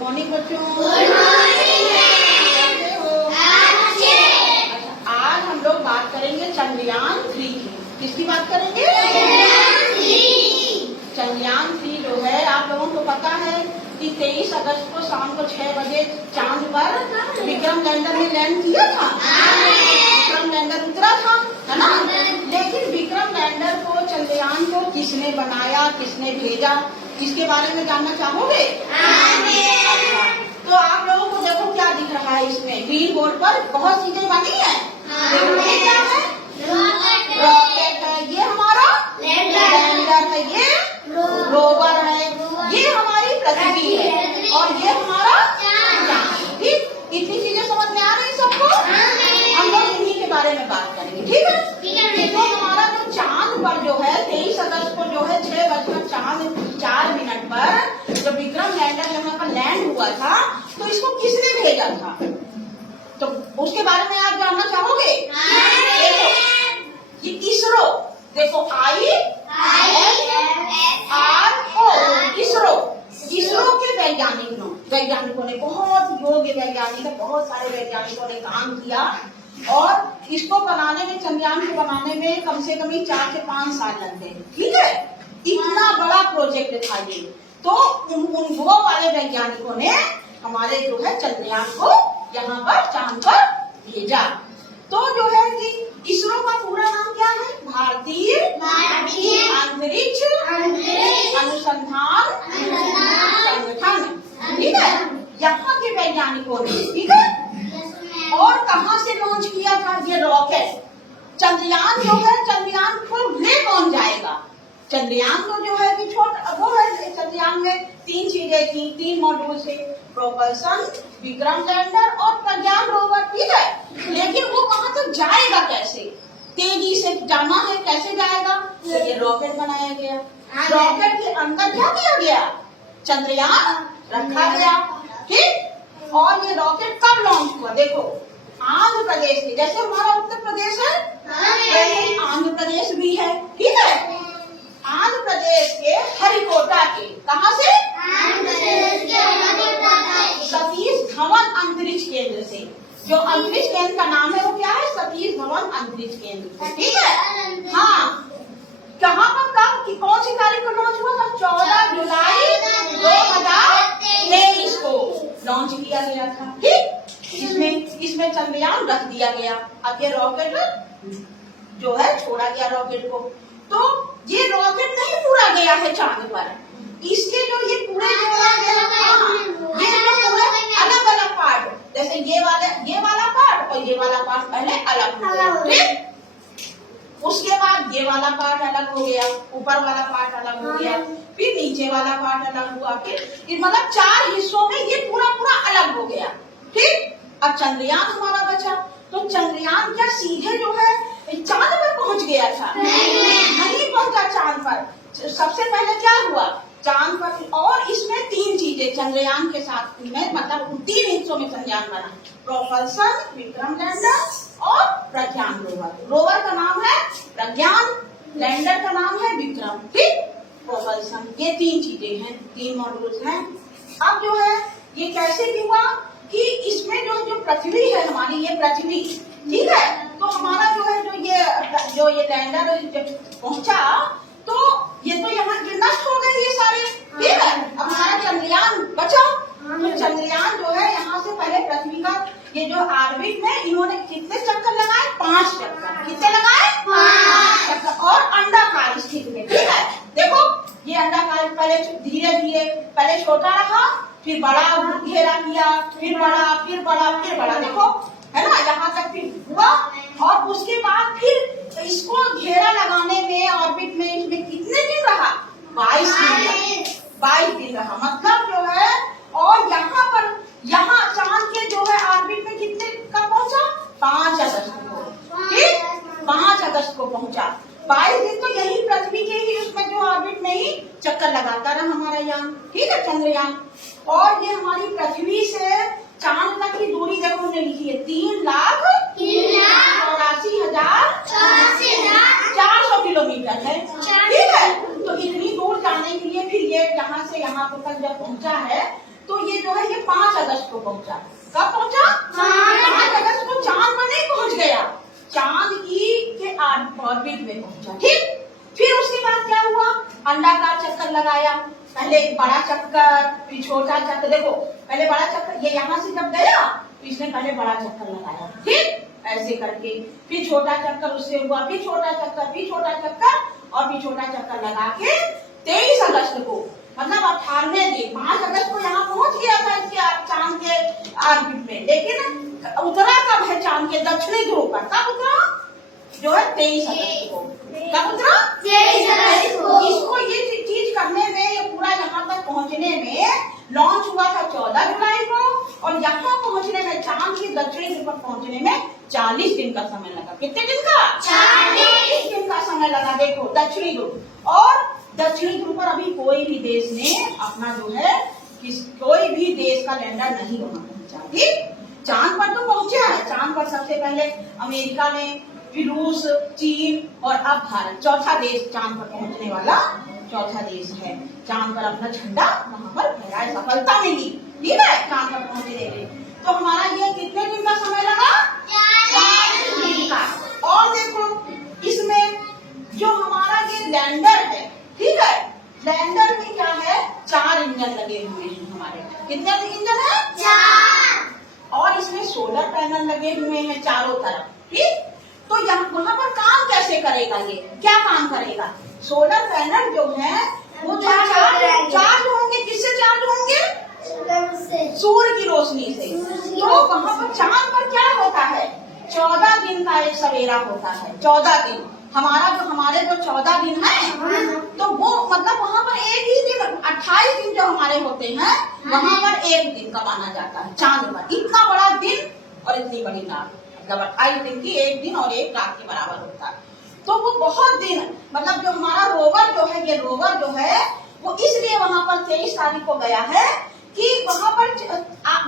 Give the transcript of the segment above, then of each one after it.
Morning बच्चों। Good morning कैसे हो? अच्छे। अच्छा, आज हम लोग बात करेंगे चंद्रयान 3 की। किसकी बात करेंगे? चंद्रयान 3 जो है, आप लोगों को पता है कि 23 अगस्त को शाम को 6 बजे चांद पर विक्रम लैंडर ने लैंड किया था। विक्रम लैंडर उतरा था, है ना? लेकिन विक्रम लैंडर को, चंद्रयान को किसने बनाया, किसने भेजा, किसके बारे में जानना चाहोगे? तो आप लोगों को देखो क्या दिख रहा है इसमें, ग्रीन बोर्ड पर बहुत चीजें बनी है। ये क्या है? रॉकेट है, ये हमारा लैंडर है, ये रोवर है, ये हमारी पृथ्वी है और ये हमारा चांद। ठीक, इतनी चीजें समझ में आ रही सबको? हम लोग इन्हीं के बारे में बात करेंगे, ठीक है? तो हमारा जो चांद पर जो है 23 अगस्त को जो है 6:04 पर जब विक्रम लैंडर यहाँ पर लैंड हुआ था, तो इसको किसने भेजा था? तो उसके बारे में आप जानना चाहोगे? देखो, ये इसरो, देखो इसरो के वैज्ञानिकों ने बहुत योग्य वैज्ञानिक है, बहुत सारे वैज्ञानिकों ने काम किया और इसको बनाने में, चंद्रयान को बनाने में कम से कम 4 से 5 साल लगते हैं। ठीक है, इतना बड़ा प्रोजेक्ट था ये। तो उन वो वाले वैज्ञानिकों ने हमारे जो है चंद्रयान को यहाँ पर चांद पर भेजा। तो जो है कि इसरो का पूरा नाम क्या है? भारतीय अंतरिक्ष अनुसंधान संगठन। ठीक है, यहाँ के वैज्ञानिकों ने, ठीक है। और कहाँ से लॉन्च किया था ये रॉकेट? चंद्रयान जो है, चंद्रयान को ले कौन जाएगा? चंद्रयान तो जो है कि छोटा वो है, चंद्रयान में 3 चीजें थी, 3 मॉड्यूल थे, प्रोपल्सन, विक्रम लैंडर और प्रज्ञान रोवर। ठीक है, लेकिन वो वहां तक जाएगा कैसे? तेजी से जाना है, कैसे जाएगा? तो ये रॉकेट बनाया गया। रॉकेट के अंदर क्या किया गया? चंद्रयान रखा गया। ठीक, और ये रॉकेट कब लॉन्च हुआ? देखो, आंध्र प्रदेश के, जैसे हमारा उत्तर प्रदेश है वैसे आंध्र प्रदेश भी है। ठीक है, आंध्र प्रदेश के हरिकोटा के, कहाँ से? सतीश धवन अंतरिक्ष केंद्र से। जो अंतरिक्ष केंद्र का नाम है वो क्या है? सतीश धवन अंतरिक्ष केंद्र। ठीक है, हाँ। कहाँ पर, कब की कौन सी तारीख को लॉन्च हुआ था? 14 जुलाई 2023 को लॉन्च किया गया था। ठीक, इसमें चंद्रयान रख दिया गया। अब ये रॉकेट जो है छोड़ा गया रॉकेट को। तो ये रॉकेट नहीं पूरा गया है चांद पर, इसके जो ये पूरे जो ये जो पूरे अलग अलग पार्ट, जैसे ये वाला पार्ट और ये वाला पार्ट पहले अलग हो गया। ठीक, उसके बाद ये वाला पार्ट अलग हो गया, ऊपर वाला पार्ट अलग हो गया, फिर नीचे वाला पार्ट अलग हुआ, फिर मतलब 4 हिस्सों में ये पूरा अलग हो गया। ठीक, अब चंद्रयान हमारा बचा। तो चंद्रयान क्या सीधे जो है चांद पर पहुंच गया था? नहीं पहुंचा चांद पर। सबसे पहले क्या हुआ? चांद पर, और इसमें 3 चीजें चंद्रयान के साथ में, मतलब 3 हिस्सों में चंद्रयान बना, प्रोपल्सन, विक्रम लैंडर और प्रज्ञान रोवर। रोवर का नाम है प्रज्ञान, लैंडर का नाम है विक्रम। ठीक, प्रोपल्सन, ये 3 चीजें हैं, 3 मॉड्यूल्स हैं। अब जो है ये कैसे भी हुआ कि इसमें जो पृथ्वी है हमारी, ये पृथ्वी, ठीक है, तो हमारा जो है जो ये लैंडर जब पहुंचा तो ये तो यहाँ नष्ट हो गए ये सारे। ठीक है, अब हमारा चंद्रयान बचा। तो चंद्रयान जो है यहाँ से पहले पृथ्वी का ये जो ऑर्बिट में इन्होंने कितने चक्कर लगाए? 5 चक्कर। कितने लगाए? 5 चक्कर। और अंडाकार स्थिति में, ठीक है, देखो ये अंडाकार पहले धीरे धीरे, पहले छोटा रहा, फिर बड़ा घेरा किया, फिर बड़ा, फिर बड़ा, फिर बड़ा, देखो है ना, यहाँ तक फिर हुआ। और उसके बाद फिर इसको घेरा लगाने में, ऑर्बिट में इसमें कितने दिन रहा? 22 दिन रहा। मतलब जो है, और यहाँ पर, यहाँ चांद के जो है ऑर्बिट में कितने कब पहुंचा? 5 अगस्त को। ठीक, 5 अगस्त को पहुंचा। 22 दिन तो यही पृथ्वी के ही उसमें जो ऑर्बिट में ही चक्कर लगाता रहा हमारा यान। ठीक है, चंद्रयान। और ये हमारी पृथ्वी से चांद तक की दूरी देखो हमने लिखी है 3,84,400 किलोमीटर है। ठीक है, तो इतनी दूर जाने के लिए फिर ये यहाँ से यहाँ तक जब पहुंचा है तो ये जो है ये ये 5 अगस्त को पहुंचा। कब पहुंचा? 5 अगस्त को चांद पर नहीं पहुंच गया, चांद के ऑर्बिट में पहुंचा। ठीक, फिर उसके बाद क्या हुआ, अंडाकार चक्कर लगाया, पहले एक बड़ा चक्कर फिर छोटा चक्कर। देखो पहले बड़ा चक्कर, ये यहाँ से जब गया तो इसने पहले बड़ा चक्कर लगाया, ठीक, ऐसे करके फिर छोटा चक्कर उससे हुआ, फिर छोटा चक्कर, फिर छोटा चक्कर और फिर छोटा चक्कर लगा के 23 अगस्त को, मतलब 18वें दिन 5 अगस्त को यहाँ पहुंच गया था इसके चांद के ऑर्बिट में। लेकिन उतरा कब है चांद के दक्षिणी ध्रुव पर? कब उतरा? जो है 23 अगस्त को। कब उतरा? 23 अगस्त को। इसको ये चीज करने में, ये पूरा यहाँ तक पहुँचने में लॉन्च हुआ था 14 जुलाई को, और यहाँ पहुँचने में, चांद की दक्षिणी ध्रुव पर पहुँचने में 40 दिन का समय लगा। कितने दिन का? 40 दिन का समय लगा। देखो दक्षिणी ध्रुव, और दक्षिणी ध्रुव पर अभी कोई भी देश ने अपना जो है कोई भी देश का लैंडर नहीं वहां पहुंचा। ठीक, चांद पर तो पहुंचा है, चांद पर सबसे पहले अमेरिका ने, फिर रूस, चीन और अब भारत, चौथा देश चांद पर पहुंचने वाला चौथा देश है। चांद पर अपना झंडा वहां पर फहराए, सफलता मिली, ठीक है, चांद पर पहुंचने में। तो हमारा ये कितने दिन का समय लगा? 40 दिन का। और देखो इसमें जो हमारा ये लैंडर है, ठीक है, लैंडर में क्या है, 4 इंजन लगे हुए हैं हमारे। कितने इंजन है? 4। और इसमें सोलर पैनल लगे हुए हैं चारों तरफ। ठीक, तो यहाँ वहां पर काम कैसे करेगा, ये क्या काम करेगा? सोलर पैनल जो है वो चार्ज होंगे, किससे चार्ज होंगे? सूर्य की रोशनी से। तो वहाँ पर चांद पर क्या होता है, 14 दिन का एक सवेरा होता है। 14 दिन हमारे जो 14 दिन है, तो वो मतलब वहाँ पर एक ही दिन, 28 दिन जो हमारे होते हैं, वहाँ पर एक दिन का माना जाता है चांद पर। इतना बड़ा दिन और इतनी बड़ी रात, मतलब 28 दिन की एक दिन और एक रात के बराबर होता है। तो वो बहुत दिन, मतलब जो हमारा रोवर जो है, ये रोवर जो है वो इसलिए वहाँ पर 23 तारीख को गया है कि वहाँ पर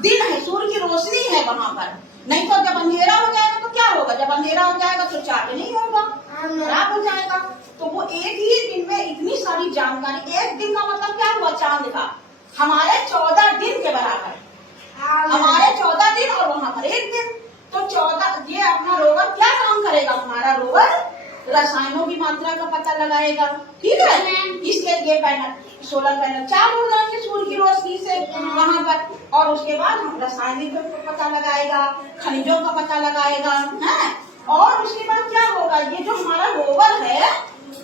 दिन है, सूर्य की रोशनी है वहाँ पर। नहीं तो जब अंधेरा हो जाएगा तो क्या होगा, जब अंधेरा हो जाएगा तो चार्ज नहीं होगा, खराब हो जाएगा। तो वो एक ही दिन में इतनी सारी जानकारी, एक दिन का मतलब क्या हुआ चांद का, हमारे 14 दिन के बराबर, हमारे 14 दिन और वहाँ पर एक दिन। तो 14, ये अपना रोवर क्या काम करेगा, हमारा रोवर रसायनों की मात्रा का पता लगाएगा, ठीक है, इसके लिए पैनल, सोलर पैनल चार्ज हो जाएंगे सूर्य की रोशनी से वहाँ पर, और उसके बाद हम रासायनिक का पता लगाएगा, खनिजों का पता लगाएगा, है। और उसके बाद क्या होगा, ये जो हमारा रोवर है,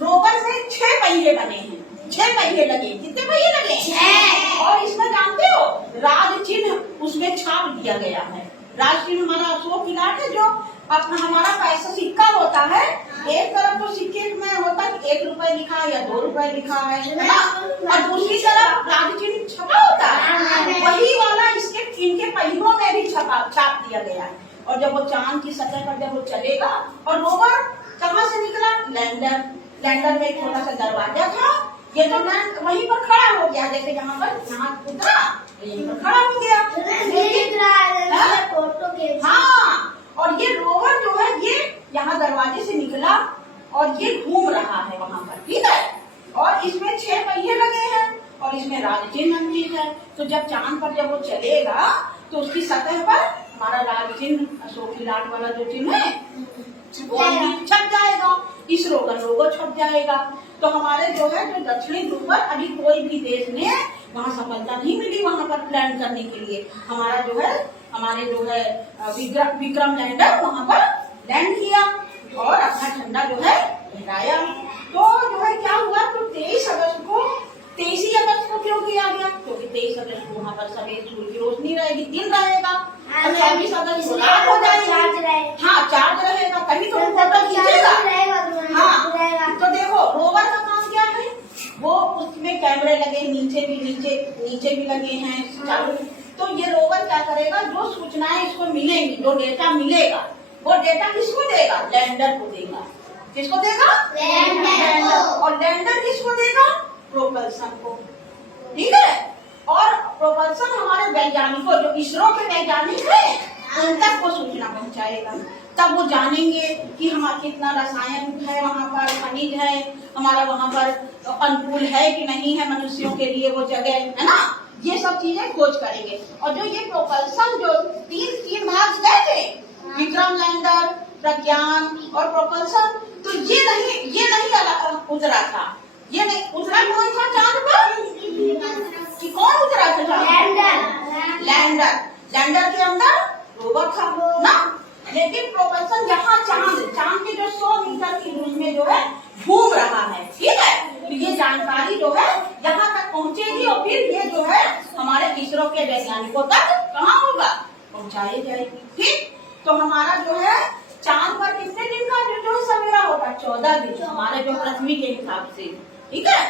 रोवर में 6 पहिए बने हैं, 6 पहिए लगे। कितने पहिए लगे? 6। और इसमें जानते हो राज चिन्ह उसमें छाप दिया गया है। राज चिन्ह हमारा अशोक की लाट है, जो अपना हमारा पैसा सिक्का होता है, एक तरफ तो सिक्के में होता है 1 रुपए लिखा है या 2 रुपए लिखा है ना, और दूसरी तरफ राज चिन्ह छपा होता है, वही वाला इसके इनके पहियों में भी छाप दिया गया है। और जब वो चांद की सतह पर जब वो चलेगा, और रोवर कहाँ से निकला, लैंडर में एक छोटा सा दरवाजा था, ये तो लैंड वहीं पर खड़ा हो गया, जैसे यहाँ पर यहाँ उतरा यहीं पर खड़ा हो गया। हाँ, और ये रोवर जो है ये यहाँ दरवाजे से निकला और ये घूम रहा है वहाँ पर, ठीक है, और इसमें 6 पहिए लगे हैं और इसमें राज चिन्ह अंकित है। तो जब चांद पर जब वो चलेगा तो उसकी सतह पर हमारा राज चिन्ह, अशोक की लाट वाला जो चिन्ह है वो छप जाएगा, इसरो का लोगो छप जाएगा। तो हमारे जो है जो दक्षिणी ध्रुव पर अभी कोई भी देश ने वहाँ सफलता नहीं मिली वहाँ पर लैंड करने के लिए। हमारा जो है, हमारे जो है विक्रम लैंडर वहाँ पर लैंड किया और अपना झंडा जो है लहराया। तो जो है क्या हुआ, तो 23 अगस्त को, 23 अगस्त को क्यों किया गया, क्योंकि 23 अगस्त को वहाँ पर सफेद सूर्य की रोशनी रहेगी, दिन रहेगा, और 24 अगस्त को रात हो जाएगी। हाँ, चार्ज रहेगा, कहीं तो फोटो खींचेगा। हाँ, तो देखो रोवर का काम क्या है, वो उसमें कैमरे लगे, नीचे भी लगे हैं चालू। तो ये रोवर क्या करेगा, जो सूचनाएं इसको मिलेंगी, जो डेटा मिलेगा, वो डेटा किसको देगा, लैंडर को देगा। किसको देगा, लैंडर। और लैंडर किसको देगा, प्रोपल्सन को, ठीक है। और प्रोपल्सन हमारे वैज्ञानिकों, जो इसरो के वैज्ञानिक हैं, उन तक वो सूचना पहुंचाएगा। तब वो जानेंगे कि हमारा कितना रसायन है वहाँ पर, खनिज है, हमारा वहाँ पर अनुकूल है कि नहीं है मनुष्यों के लिए वो जगह, है ना। ये सब चीजें खोज करेंगे। और जो ये प्रोपल्सन जो तीन भाग गए थे, विक्रम लैंडर, प्रज्ञान और प्रोपल्सन, तो ये नहीं उतरा था। ये नहीं उतरा, कौन था चांद पर? कि कौन उतरा था? लैंडर के अंदर रोवर था ना। लेकिन प्रोपल्सन यहाँ चांद के जो 100 मीटर की दूरी में जो है घूम रहा है, ठीक है। तो ये जानकारी जो है यहाँ तक पहुँचेगी और फिर ये जो है हमारे इसरो के वैज्ञानिकों तक कहाँ होगा, पहुँचाई जाएगी, ठीक। तो हमारा जो है चांद पर कितने दिन का जो सवेरा होगा? 14 दिन, हमारे जो पृथ्वी के हिसाब से, ठीक है।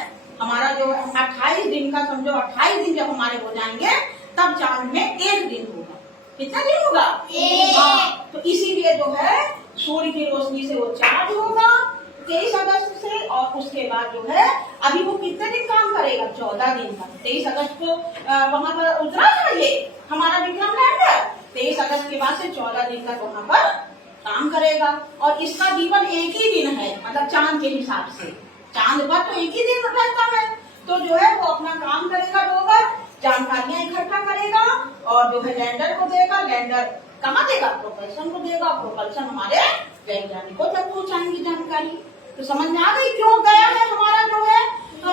हमारा जो 28 दिन का, समझो 28 दिन जब हमारे हो जाएंगे तब चांद में 1 दिन होगा। कितना दिन होगा? 1। तो इसीलिए जो है सूर्य की रोशनी से वो चार्ज होगा 23 अगस्त से, और उसके बाद जो है अभी वो कितने दिन काम करेगा? 14 दिन का। 23 अगस्त को वहाँ पर उतरा था ये हमारा विक्रम लैंडर। 23 अगस्त के बाद से 14 दिन तक वहाँ पर काम करेगा। और इसका जीवन 1 ही दिन है, मतलब चांद के हिसाब से चांद पर तो 1 ही दिन रहता है। तो जो है वो अपना काम करेगा, रोवर जानकारियां इकट्ठा करेगा और जो है लैंडर को देगा। लैंडर कहाँ देगा? प्रोपल्सन को देगा। प्रोपल्सन हमारे वैज्ञानिकों तक पहुँचाएंगे जानकारी। तो समझ में आ गई क्यों गया है हमारा जो है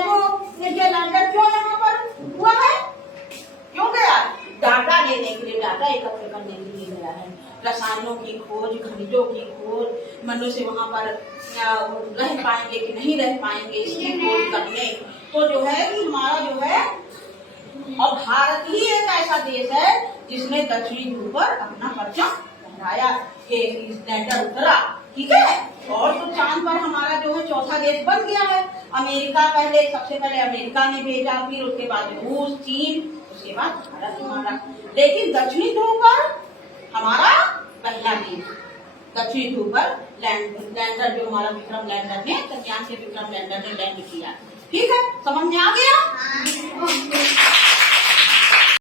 वो ये लैंडर क्यों यहाँ पर हुआ है, क्यों गया? डाटा लेने के लिए, डाटा एकत्र करने के लिए गया है। रसायनों की खोज, खनिजों की खोज, मनुष्य वहाँ पर रह पाएंगे कि नहीं रह पाएंगे इसकी खोज करने। तो जो है कि हमारा जो है, और भारत ही एक ऐसा देश है जिसने दक्षिणी ध्रुव पर अपना परचम लहराया कि लैंडर उतरा, ठीक है। और तो चांद पर हमारा जो है चौथा देश बन गया है। अमेरिका पहले, सबसे पहले अमेरिका ने भेजा, फिर उसके बाद रूस, चीन, उसके बाद भारत हमारा। लेकिन दक्षिणी ध्रुव पर हमारा पहला देश, दक्षिणी ध्रुव पर लैंडर जो हमारा विक्रम लैंडर ने, प्रज्ञान के विक्रम लैंडर ने लैंड किया, ठीक है।